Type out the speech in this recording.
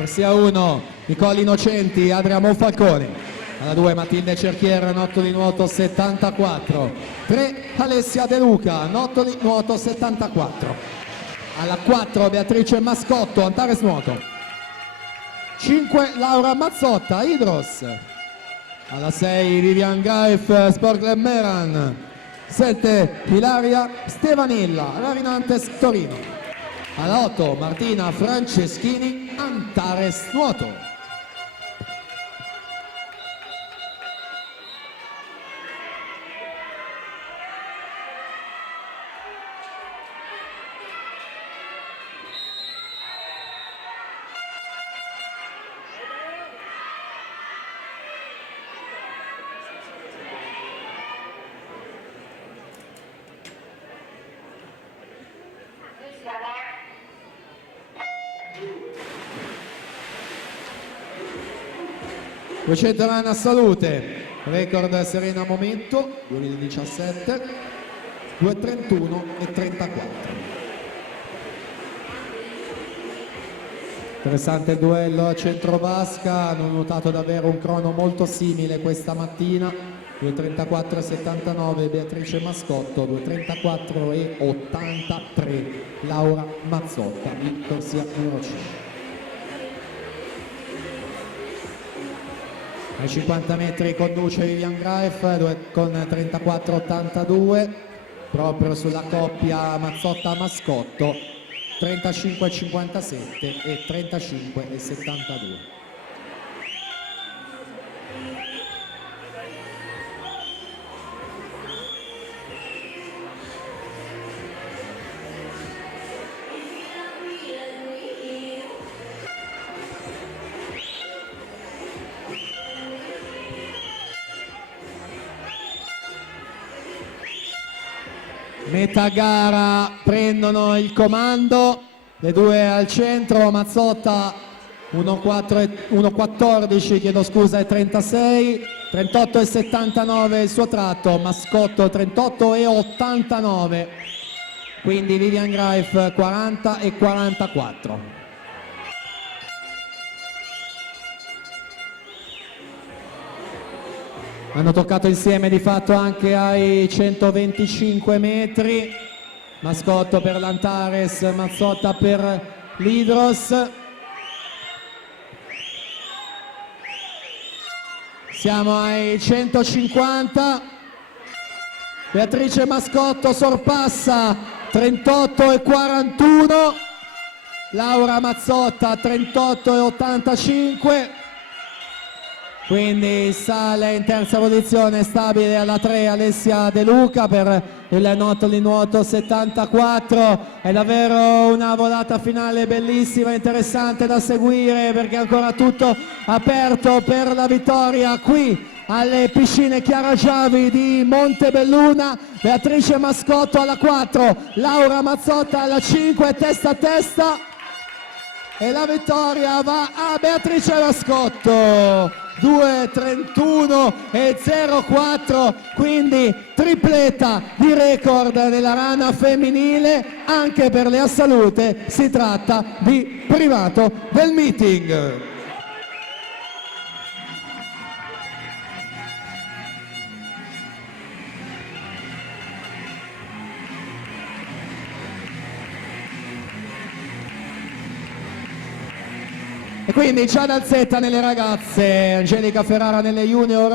Corsia 1 Nicole Innocenti, Adria Monfalcone. Alla 2 Matilde Cerchiera, Nottoli nuoto 74. 3 Alessia De Luca, Nottoli nuoto 74. Alla 4 Beatrice Mascotto, Antares nuoto. 5 Laura Mazzotta, Hydros. Alla 6 Vivian Graef, Sport Club Meran. 7 Ilaria Stevanilla, Rarinantes Torino. Alla 8 Martina Franceschini, Antares nuoto. Anna Salute, record Serena Momento 2017, 2:31 e 34. Interessante il duello a Centrovasca, hanno notato davvero un crono molto simile questa mattina, 2:34 e 79 Beatrice Mascotto, 2:34 e 83 Laura Mazzotta in corsia numero 5. Ai 50 metri conduce Vivian Graef con 34,82 proprio sulla coppia Mazzotta-Mascotto, 35,57 e 35,72. Metà gara prendono il comando, le due al centro, Mazzotta 1,14 chiedo scusa e 36, 38 e 79 il suo tratto, Mascotto 38 e 89, quindi Vivian Graef 40 e 44. Hanno toccato insieme di fatto anche ai 125 metri, Mascotto per l'Antares, Mazzotta per l'Hydros. Siamo ai 150, Beatrice Mascotto sorpassa 38 e 41, Laura Mazzotta 38 e 85. Quindi sale in terza posizione stabile alla 3 Alessia De Luca per il Nottoli nuoto 74. È davvero una volata finale bellissima, interessante da seguire perché è ancora tutto aperto per la vittoria qui alle piscine Chiara Giavi di Montebelluna. Beatrice Mascotto alla 4, Laura Mazzotta alla 5, testa a testa. E la vittoria va a Beatrice Mascotto, 2:31 e 04, quindi tripletta di record nella rana femminile anche per le Assalute. Si tratta di primato del meeting. E quindi Giada Alzetta nelle ragazze, Angelica Ferrara nelle junior,